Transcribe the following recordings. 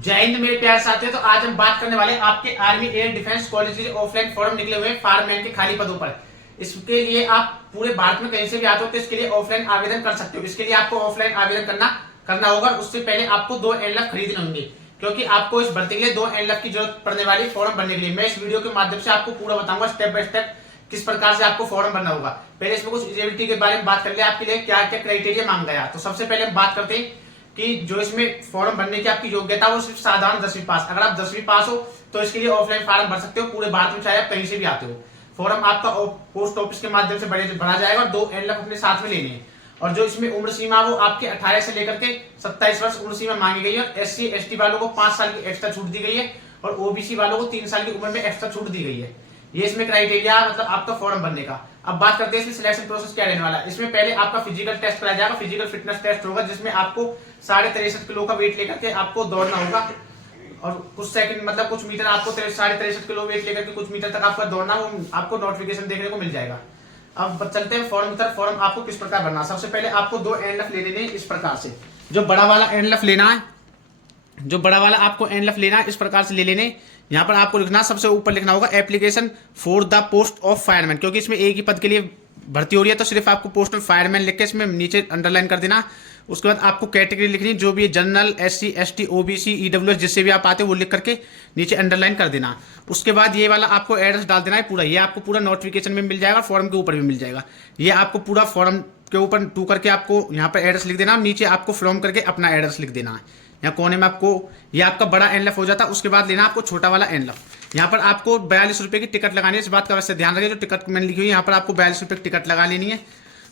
जय हिंद मेरे प्यारे साथियों। तो आज हम बात करने वाले आपके आर्मी एयर डिफेंस कॉलेज के ऑफलाइन फॉर्म निकले हुए हैं फायरमैन के खाली पदों पर। इसके लिए आप पूरे भारत में कहीं से भी आते हो तो इसके लिए ऑफलाइन आवेदन कर सकते हो। इसके लिए आपको ऑफलाइन आवेदन करना होगा। उससे पहले आपको 2 एनएलएफ खरीदने होंगे, क्योंकि आपको इस भर्ती के लिए 2 एनएलएफ की जरूरत पड़ने वाली फॉर्म भरने के लिए। मैं इस वीडियो के माध्यम से आपको पूरा बताऊंगा स्टेप बाय स्टेप किस प्रकार से आपको फॉर्म भरना होगा। पहले इसमें कुछ एलिजिबिलिटी के बारे में बात कर ले, आपके लिए क्या क्या क्राइटेरिया मांगा गया। तो सबसे पहले हम बात करते हैं कि जो इसमें फॉर्म भरने की आपकी योग्यता वो सिर्फ साधारण 10वीं पास। अगर आप 10वीं पास हो तो इसके लिए ऑफलाइन फॉर्म भर सकते हो पूरे भारत में, चाहे आप कहीं से भी आते हो। फॉर्म आपका पोस्ट ऑफिस के माध्यम से भरा जाएगा और 2 एनएलएफ अपने साथ में लेने हैं। और जो इसमें उम्र सीमा वो आपके 18 से लेकर के 27 वर्ष उम्र सीमा मांगी गई है। एससी एसटी वालों को 5 साल की एक्स्ट्रा छूट दी गई है और ओबीसी वालों को 3 साल की उम्र में एक्स्ट्रा छूट दी गई है। ये इसमें क्राइटेरिया मतलब आपका फॉर्म भरने का। अब बात करते हैं इसमें सिलेक्शन प्रोसेस क्या रहने वाला है। इसमें पहले आपका फिजिकल टेस्ट कराया जाएगा, फिजिकल फिटनेस टेस्ट होगा, जिसमें आपको 63.5 किलो का वेट लेकर के आपको दौड़ना होगा और कुछ सेकंड मतलब कुछ मीटर आपको 63.5 किलो वेट लेकर के कुछ मीटर तक आपको दौड़ना, वो आपको नोटिफिकेशन देखने को मिल जाएगा। अब चलते हैं फॉर्म की तरफ। फॉर्म आपको किस प्रकार भरना है। सबसे पहले आपको 2 एनएलएफ ले लेने इस प्रकार से। जो बड़ा वाला एनएलएफ लेना है, जो बड़ा वाला आपको एनएलएफ लेना है इस प्रकार से ले लेने। यहाँ पर आपको लिखना, सबसे ऊपर लिखना होगा application for the post of fireman, क्योंकि इसमें एक ही पद के लिए भर्ती हो रही है तो सिर्फ आपको पोस्ट ऑफ फायरमैन लिख के इसमें नीचे अंडरलाइन कर देना। उसके बाद आपको कैटेगरी लिखनी, जो भी general, SC ST OBC EWS जिससे भी आप आते हो वो लिख करके नीचे अंडरलाइन कर देना। उसके बाद ये वाला आपको एड्रेस डाल देना है पूरा। ये आपको पूरा नोटिफिकेशन में मिल जाएगा, फॉर्म के ऊपर भी मिल जाएगा। ये आपको पूरा फॉर्म के ऊपर 2 करके आपको यहाँ पर एड्रेस लिख देना, नीचे आपको फ्रॉम करके अपना एड्रेस लिख देना है। यहाँ कोने में आपको ये आपका बड़ा एनएलएफ हो जाता है। उसके बाद लेना आपको छोटा वाला एनएलएफ। यहाँ पर आपको 42 रुपए की टिकट लगानी है। इस बात का वैसे ध्यान रखिए, जो टिकट मैंने लिखी हुई है यहाँ पर आपको 42 रुपए की टिकट लगा लेनी है।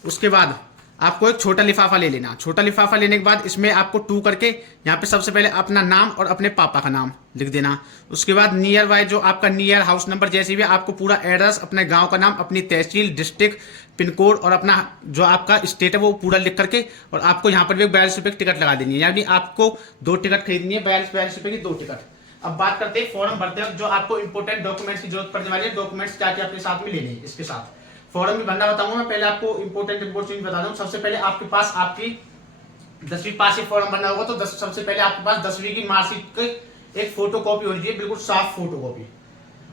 उसके बाद आपको एक छोटा लिफाफा ले लेना। छोटा लिफाफा लेने के बाद इसमें आपको 2 करके यहाँ पे सबसे पहले अपना नाम और अपने पापा का नाम लिख देना। उसके बाद नियर बाय जो आपका नियर हाउस नंबर जैसे भी आपको पूरा एड्रेस, अपने गांव का नाम, अपनी तहसील, डिस्ट्रिक्ट, पिन कोड और अपना जो आपका स्टेट है वो पूरा लिख करके और आपको यहाँ पर भी 42 रुपए की टिकट लगा देनी है। यानी आपको 2 टिकट खरीदनी है, 42 रुपए की 2 टिकट। अब बात करते हैं फॉर्म भरते वक्त जो आपको इंपोर्टेंट डॉक्यूमेंट्स की जरूरत पड़ने वाली है। डॉक्यूमेंट्स क्या क्या अपने साथ में लेने हैं इसके साथ फॉर्म भी भरना बताऊंगा मैं। पहले आपको इंपोर्टेंट बता दूं। सबसे पहले आपके पास आपकी 10वीं पास की फॉर्म भरना होगा तो सबसे पहले आपके पास 10वीं की मार्कशीट की एक फोटो कॉपी होनी चाहिए, बिल्कुल साफ फोटो कॉपी।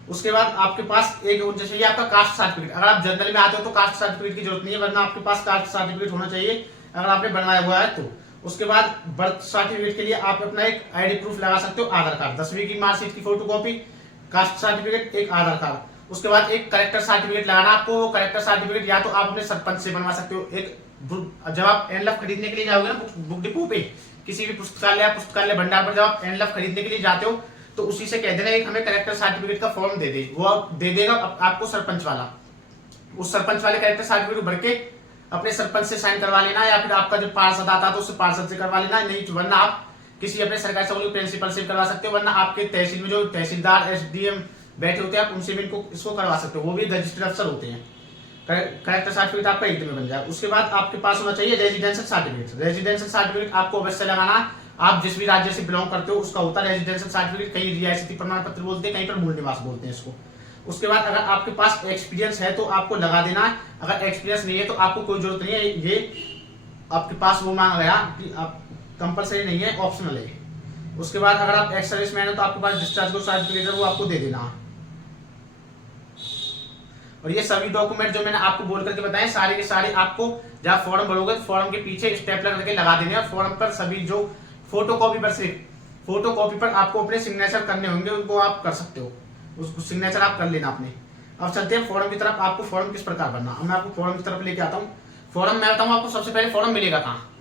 उसके बाद आपके पास एक होना चाहिए आपका कास्ट सर्टिफिकेट। अगर आप जनरल में आते हो तो कास्ट सर्टिफिकेट की जरूरत नहीं है, वरना आपके पास कास्ट सर्टिफिकेट होना चाहिए अगर आपने बनवाया हुआ है तो। उसके बाद बर्थ सर्टिफिकेट के लिए आप अपना एक आईडी प्रूफ लगा सकते हो, आधार कार्ड। 10वीं की मार्कशीट की फोटो कॉपी, कास्ट सर्टिफिकेट, एक आधार कार्ड। उसके बाद एक कलेक्टर सर्टिफिकेट लगाना आपको। कलेक्टर सर्टिफिकेट या तो आप अपने सरपंच से बनवा सकते हो। एक जब आप एनएलएफ खरीदने के लिए जाओगे ना बुक डिपो पे, किसी भी पुस्तकालय भंडार पर जब आप एनएलएफ खरीदने के लिए जाते हो तो उसी से कह देना एक हमें कलेक्टर सर्टिफिकेट का फॉर्म दे दे। वो दे देगा आपको सरपंच वाला। उस सरपंच वाले कलेक्टर सर्टिफिकेट भर के अपने सरपंच से साइन करवा लेना, या फिर आपका जो पार्षद आता है तो उससे पार्षद से करवा लेना। नहीं वरना आप किसी अपने सरकारी स्कूल के प्रिंसिपल से करवा सकते हो, वरना आपके तहसील में जो तहसीलदार एसडीएम बैठे होते हैं आप उनसे भी इसको करवा सकते हो। वो भी रजिस्टर्ड अफसर होते हैं। कलेक्टर सर्टिफिकेट आपका एक दिन में बन जाएगा। उसके बाद आपके पास होना चाहिए रेजिडेंशियल सर्टिफिकेट। रेजिडेंशियल सर्टिफिकेट आपको अवश्य लगाना। आप जिस भी राज्य से बिलोंग करते हो उसका होता है रेजिडेंशियल सर्टिफिकेट। कहीं रियासती प्रमाण पत्र बोलते हैं, कहीं पर मूल निवास बोलते हैं इसको। उसके बाद अगर आपके पास एक्सपीरियंस है तो आपको लगा देना है। अगर एक्सपीरियंस नहीं है तो आपको कोई जरूरत नहीं है। ये आपके पास वो मांगा गया कि आप कंपलसरी नहीं है, ऑप्शनल है। उसके बाद अगर आप एक्स सर्विसमैन है तो आपके पास डिस्चार्ज को सर्टिफिकेट है वो आपको दे देना। और ये सभी डॉक्यूमेंट जो मैंने आपको बोल करके बताए सारे के सारे आपको जब फॉर्म भरोगे फॉर्म के पीछे स्टेपलर करके लगा देने। और फॉर्म पर सभी जो फोटो कॉपी पर आपको अपने सिग्नेचर करने होंगे, उनको आप कर सकते हो। उसको सिग्नेचर आप कर लेना अपने। अब चलते हैं फॉर्म की तरफ। आपको फॉर्म किस प्रकार भरना, अब मैं आपको फॉर्म की तरफ लेके आता हूँ। फॉर्म मैं बताऊँ आपको सबसे पहले फॉर्म मिलेगा कहाँ।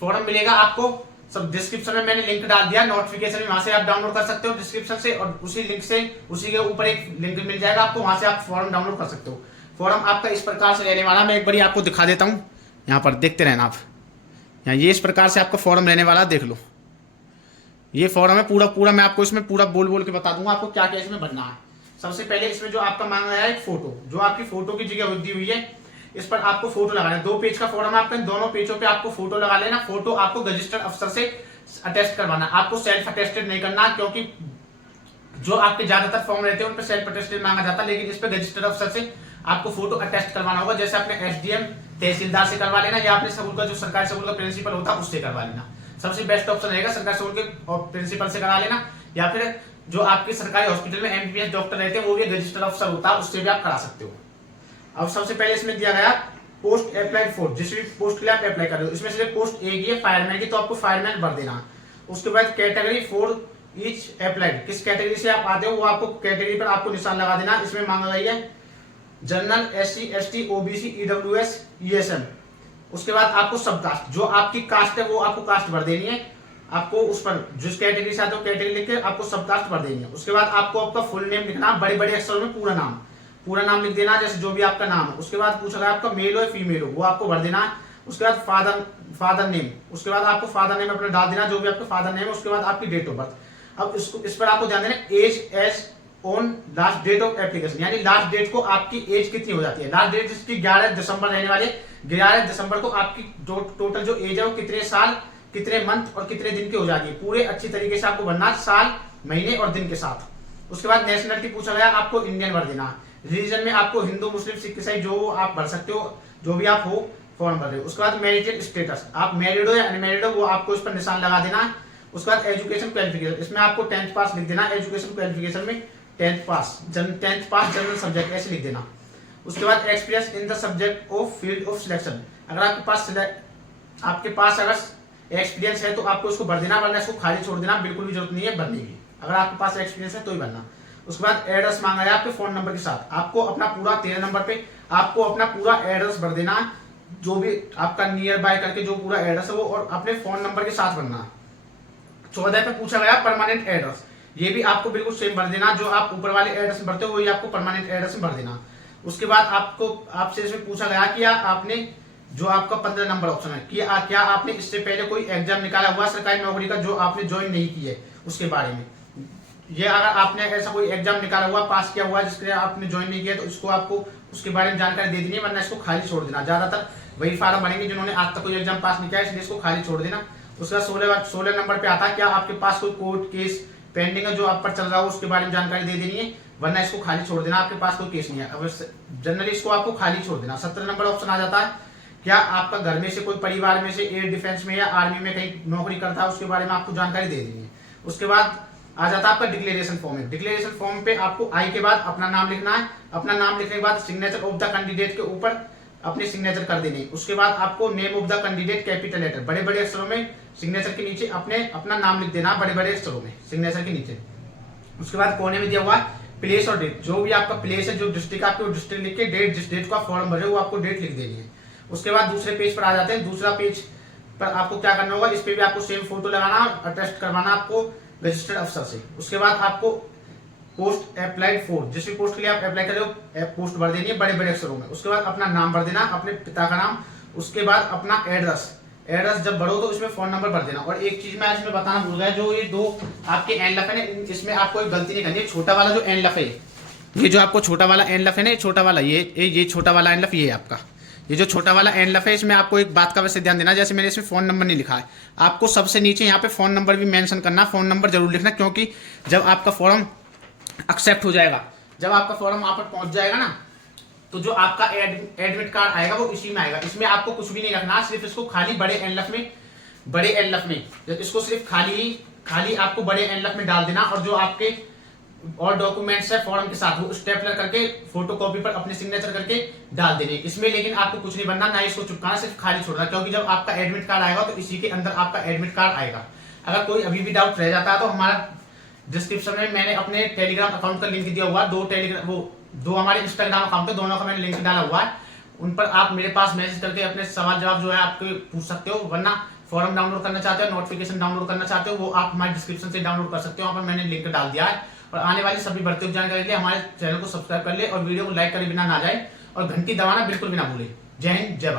फॉर्म मिलेगा आपको सब डिस्क्रिप्शन में मैंने लिंक डाल दिया, नोटिफिकेशन में, वहां से आप डाउनलोड कर सकते हो डिस्क्रिप्शन से। और उसी लिंक से उसी के ऊपर एक लिंक मिल जाएगा आपको, वहां से आप फॉर्म डाउनलोड कर सकते हो। फॉर्म आपका इस प्रकार से रहने वाला, मैं एक बार आपको दिखा देता हूँ। यहाँ पर देखते रहना आप। यहाँ ये इस प्रकार से आपका फॉर्म रहने वाला, देख लो। ये फॉर्म है पूरा मैं आपको इसमें पूरा बोल के बता दूंगा आपको क्या क्या इसमें भरना है। सबसे पहले इसमें जो आपका मांगा है एक फोटो, जो आपकी फोटो की जगह दी हुई है इस पर आपको फोटो लगाना है। 2 पेज का फॉर्म है आपका, दोनों पेजों पे आपको फोटो लगा लेना। फोटो आपको रजिस्टर्ड अफसर से अटेस्ट करवाना। आपको सेल्फ अटेस्टेड नहीं करना, क्योंकि जो आपके ज्यादातर फॉर्म रहते हैं उन पर सेल्फ अटेस्टेड मांगा जाता है, लेकिन इस पे रजिस्टर्ड अफसर से आपको फोटो अटेस्ट करवाना होगा। जैसे अपने एसडीएम तहसीलदार से करवा लेना, या अपने स्कूल का जो सरकारी स्कूल का प्रिंसिपल होता है उससे करवा लेना। सबसे बेस्ट ऑप्शन रहेगा सरकारी स्कूल के प्रिंसिपल से करा लेना, या फिर जो आपके सरकारी हॉस्पिटल में एमबीबीएस डॉक्टर रहते हैं वो भी रजिस्टर्ड अफसर होता है, उससे भी आप करा सकते हो। अब सबसे पहले इसमें दिया गया पोस्ट अप्लाइड फॉर, जिस भी पोस्ट के लिए आप अप्लाई कर रहे हो, इसमें से पोस्ट एक ही है फायरमैन की, तो आपको फायरमैन भर देना। उसके बाद कैटेगरी फॉर ईच अप्लाइड, किस कैटेगरी से आप आते हो वो आपको कैटेगरी पर आपको निशान लगा देना। इसमें मांगा गई है general, SC, ST, OBC, EWS, ESM. उसके बाद आपको सब कास्ट, जो आपकी कास्ट है वो आपको कास्ट भर देनी है, आपको उस पर जिस कैटेगरी से आते हो कैटेगरी लिख के आपको सब कास्ट भर देनी है। उसके बाद आपको आपका फुल नेम लिखना, बड़े बड़े अक्षरों में पूरा नाम लिख देना, जैसे जो भी आपका नाम है। उसके बाद पूछा गया आपका मेल हो या फीमेल हो वो आपको भर देना है। उसके बाद फादर नेम, उसके बाद आपको फादर नेम अपना डाल देना, जो भी आपका फादर नेम है। उसके बाद आपकी डेट ऑफ बर्थ। अब इस पर आपको ध्यान देना, age as on last date of application, यानी लास्ट डेट को आपकी एज कितनी हो जाती है। लास्ट डेट इसकी 11 दिसंबर रहने वाले, 11 दिसंबर को आपकी टोटल जो एज है वो कितने साल, कितने मंथ और कितने दिन की हो जाती है। पूरे अच्छी तरीके से आपको भरना, साल, महीने और दिन के साथ। उसके बाद नेशनलिटी पूछा गया, आपको इंडियन भर देना। रिलीजन में आपको हिंदू, मुस्लिम, सिख, ईसाई जो आप भर सकते हो, जो भी आप हो फॉर्म भर रहे हो। उसके बाद मैरिटल स्टेटस, आप मैरिड हो या अनमैरिड हो वो आपको इस पर निशान लगा देना है। उसके बाद एजुकेशन क्वालिफिकेशन, इसमें आपको 10th पास लिख देना। एजुकेशन क्वालिफिकेशन में 10th पास जनरल सब्जेक्ट ऐसे लिख देना। उसके बाद experience in the subject of field of selection, अगर आपके पास अगर एक्सपीरियंस है तो आपको उसको भर देना, वरना इसको खाली छोड़ देना, बिल्कुल भी जरूरत नहीं है भरने की। अगर आपके पास एक्सपीरियंस है तो ही भरना। उसके बाद एड्रेस मांगा है आपके फोन नंबर के साथ, आपको अपना पूरा 13 नंबर पे आपको अपना पूरा एड्रेस भर देना, जो भी आपका नियर बाय करके जो पूरा एड्रेस है वो, और अपने फोन नंबर के साथ भरना। 14 पे पूछा गया परमानेंट एड्रेस, ये भी आपको बिल्कुल सेम भर देना, जो आप ऊपर वाले एड्रेस में भरते हो वही आपको परमानेंट एड्रेस में भर देना। उसके बाद आपसे इसमें पूछा गया कि आपने जो आपका 15 नंबर ऑप्शन है कि क्या आपने इससे पहले कोई एग्जाम निकाला हुआ सरकारी नौकरी का जो आपने ज्वाइन नहीं की है, उसके बारे में। ये अगर आपने ऐसा कोई एग्जाम निकाला हुआ, पास किया हुआ जिसके लिए आपने ज्वाइन नहीं किया, तो इसको आपको उसके बारे में जानकारी दे देनी है, वरना इसको खाली छोड़ देना। ज्यादातर वही फार्म भरेंगे जिन्होंने आज तक कोई एग्जाम पास नहीं किया, इसलिए इसको खाली छोड़ देना। उसके बाद 16 नंबर पे आता है क्या आपके पास कोई कोर्ट केस पेंडिंग है जो आप पर चल रहा हो, उसके बारे में जानकारी दे देनी है, वरना इसको खाली छोड़ देना। आपके पास कोई केस नहीं है, अब जनरली इसको आपको खाली छोड़ देना। 17 नंबर ऑप्शन आ जाता है क्या आपका घर में से कोई परिवार में से एयर डिफेंस में या आर्मी में कहीं नौकरी करता है, उसके बारे में आपको जानकारी दे देनी है। उसके बाद आ जाता है आपका डिक्लेरेशन फॉर्म है। डिक्लेरेशन फॉर्म पे आपको आई के बाद अपना नाम लिखना है, अपना नाम लिखने के बाद सिग्नेचर ऑफ द कैंडिडेट के ऊपर अपने सिग्नेचर कर देने। उसके बाद आपको name of the candidate capital letter बड़े बड़े अक्षरों में सिग्नेचर के नीचे अपना नाम लिख देना, बड़े बड़े अक्षरों में सिग्नेचर के नीचे। उसके बाद कोने में दिया हुआ प्लेस और डेट, जो भी आपका प्लेस है, जो डिस्ट्रिक्ट आपके वो डिस्ट्रिक्ट लिख के डेट, जिस डेट को आप फॉर्म भरे वो आपको डेट लिख देनी है। उसके बाद दूसरे पेज पर आ जाते हैं। दूसरा पेज पर आपको क्या करना होगा, इस पे भी आपको सेम फोटो लगाना, अटेस्ट करवाना आपको रजिस्टर्ड अफसर से। उसके बाद आपको पोस्ट अप्लाइड फॉर, जिस भी पोस्ट के लिए आप अप्लाई कर रहे हो पोस्ट भर देनी है बड़े बड़े अक्षरों में। उसके बाद अपना नाम भर देना, अपने पिता का नाम। उसके बाद अपना एड्रेस जब भरो तो इसमें फोन नंबर भर देना। और एक चीज मैं इसमें बताना भूल गया, जो ये दो आपके एनलफ है ना, इसमें आपको एक गलती नहीं करनी है। छोटा वाला जो एनलफ है, ये जो आपको छोटा वाला एनलफ है ना, छोटा वाला ये छोटा वाला एनलफ ये आपका, ये जो छोटा वाला एनलफ है, इसमें आपको एक बात का वैसे ध्यान देना, जैसे मैंने इसमें फोन नंबर नहीं लिखा है, आपको सबसे नीचे यहाँ पे फोन नंबर भी मेंशन करना, फोन नंबर जरूर लिखना, क्योंकि जब आपका फॉर्म एक्सेप्ट हो जाएगा, जब आपका फॉर्म वहां पर पहुंच जाएगा ना, तो जो आपका एडमिट कार्ड आएगा वो इसी में आएगा। इसमें आपको कुछ भी नहीं रखना, सिर्फ इसको खाली बड़े एनलफ में इसको सिर्फ खाली आपको बड़े एनलफ में डाल देना। और जो आपके और डॉक्यूमेंट्स है फॉर्म के साथ वो स्टेपलर करके फोटोकॉपी पर अपने सिग्नेचर करके डाल देने इसमें। लेकिन आपको कुछ नहीं बनना, ना इसको चिपकाना, सिर्फ खाली छोड़ना, क्योंकि जब आपका एडमिट कार्ड आएगा तो इसी के अंदर आपका एडमिट कार्ड आएगा। अगर कोई अभी भी डाउट रह जाता है तो हमारा डिस्क्रिप्शन में मैंने अपने टेलीग्राम अकाउंट का लिंक दिया हुआ है, दो हमारे इंस्टाग्राम अकाउंट है, दोनों का मैंने लिंक डाला हुआ है, उन पर आप मेरे पास मैसेज करके अपने सवाल जवाब जो है आपके पूछ सकते हो। वरना फॉर्म डाउनलोड करना चाहते हो, नोटिफिकेशन डाउनलोड करना चाहते हो, वो आप हमारे डिस्क्रिप्शन से डाउनलोड कर सकते हो, वहां पर मैंने लिंक डाल दिया है। और आने वाली सभी बढ़ती हुई जानकारी के लिए हमारे चैनल को सब्सक्राइब कर ले और वीडियो को लाइक करे बिना ना जाए और घंटी दबाना बिल्कुल भी ना भूले। जय हिंद, जय भारत।